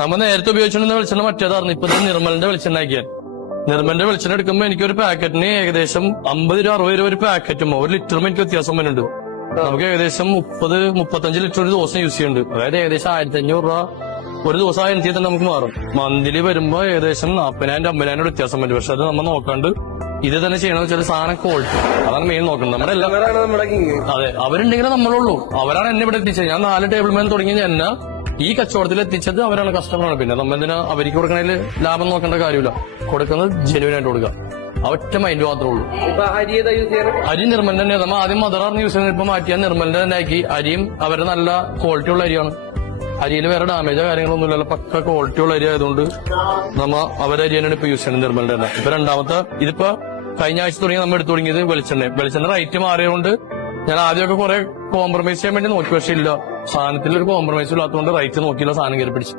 നമ്മൾ നേരത്തെ ഉപയോഗിച്ചിരുന്ന വെളിച്ചെണ്ണ മറ്റേതായിരുന്നു. ഇപ്പൊ നിർമ്മലിന്റെ വെളിച്ചെണ്ണ ആക്കിയാൽ നിർമ്മലിന്റെ വെളിച്ചെണ്ണ എടുക്കുമ്പോൾ എനിക്കൊരു പാക്കറ്റിന് ഏകദേശം 50 രൂപ 60 രൂപ ഒരു പാക്കറ്റും 1 ലിറ്ററും എനിക്ക് വ്യത്യാസം വരുന്നുണ്ട്. നമുക്ക് ഏകദേശം 30-35 ലിറ്റർ ഒരു ദിവസം യൂസ് ചെയ്യുന്നുണ്ട്. അതായത് ഏകദേശം 1500 രൂപ ഒരു ദിവസം ആയിരത്തി തന്നെ നമുക്ക് മാറും. മന്ത്ലി വരുമ്പോ ഏകദേശം 40,000-50,000 വ്യത്യാസം വരും. പക്ഷെ അത് നമ്മൾ നോക്കാണ്ട് ഇത് തന്നെ ചെയ്യണമെന്ന് വെച്ചാൽ സാധനം ക്വാളിറ്റി അതാണ് മെയിൻ നോക്കുന്നത്. നമ്മുടെ എല്ലാം അതെ അവരുണ്ടെങ്കിലേ നമ്മളുള്ളൂ. അവരാണ് എന്നെ ഇവിടെ എത്തിച്ചത്. ഞാൻ 4 ടേബിൾ മേൽ തുടങ്ങി എന്നെ ഈ കച്ചവടത്തിൽ എത്തിച്ചത് അവരാണ്, കസ്റ്റമറാണ്. പിന്നെ നമ്മളെന്തിനാ അവർക്ക് കൊടുക്കണതിൽ ലാഭം നോക്കേണ്ട കാര്യമില്ല. കൊടുക്കുന്നത് ജെന്യൂൻ ആയിട്ട് കൊടുക്കുക. ഒറ്റ മൈൻഡ് മാത്രമേ ഉള്ളൂ. അരി നിർമ്മലിന്റെ തന്നെ. നമ്മൾ ആദ്യം മദറാറിന് യൂസ് ചെയ്യുന്നത് ഇപ്പൊ മാറ്റിയാൽ നിർമ്മലിന്റെ തന്നെ ആക്കി. അരിയും അവരുടെ നല്ല ക്വാളിറ്റി ഉള്ള അരിയാണ്. അരിയിൽ വേറെ ഡാമേജോ കാര്യങ്ങളൊന്നുമില്ല. പക്ക ക്വാളിറ്റി ഉള്ള അരി ആയതുകൊണ്ട് നമ്മ അവരെ അരി തന്നെയാണ് ഇപ്പൊ യൂസ് ചെയ്യുന്നത് നിർമ്മലിന്റെ തന്നെ. ഇപ്പൊ രണ്ടാമത്തെ ഇതിപ്പോ കഴിഞ്ഞ ആഴ്ച തുടങ്ങി നമ്മൾ എടുത്തു തുടങ്ങിയത് വെളിച്ചെണ്ണ റേറ്റ് മാറിയതുകൊണ്ട് ഞാൻ ആദ്യമൊക്കെ കുറെ കോംപ്രമൈസ് ചെയ്യാൻ വേണ്ടി നോക്കി. പക്ഷെ ഇല്ല, സാധനത്തിൽ ഒരു കോംപ്രമൈസ് ഇല്ലാത്തതുകൊണ്ട് റേറ്റ് നോക്കിയില്ല, സാധനം കയറി പിടിച്ചു.